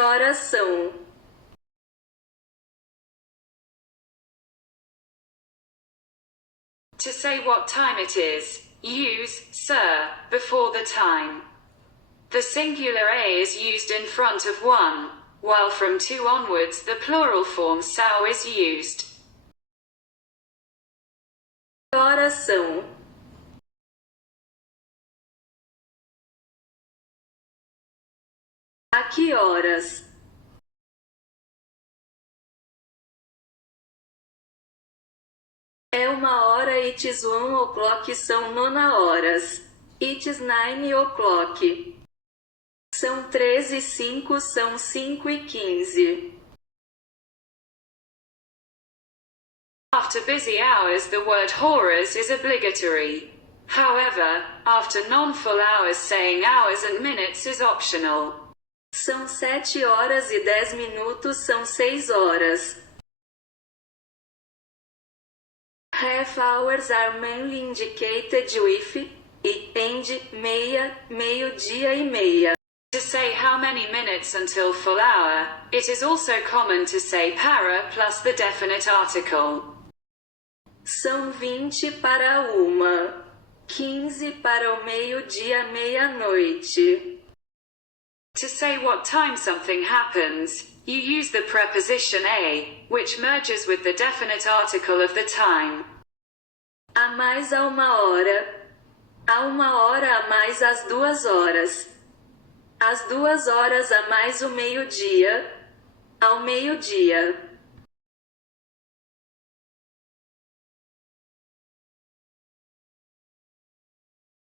horas são? To say what time it is, use sir before the time. The singular a is used in front of one, while from two onwards the plural form sao is used. Que horas são? A que horas? É 1 hora, it's 1 o'clock, são 9 horas. It's 9 o'clock. São 13h05, são 5h15. After busy hours the word horas is obligatory. However, after non-full hours saying hours and minutes is optional. São 7 horas e 10 minutos, são 6 horas. Half hours are mainly indicated with e and meia, meio-dia e meia. To say how many minutes until full hour, it is also common to say para plus the definite article. São 20 para 1, 15 para o meio-dia, meia-noite. To say what time something happens, you use the preposition a, which merges with the definite article of the time. A mais a 1 hora. A 1 hora a mais as 2 horas. Às 2 horas a mais o meio-dia. Ao meio-dia.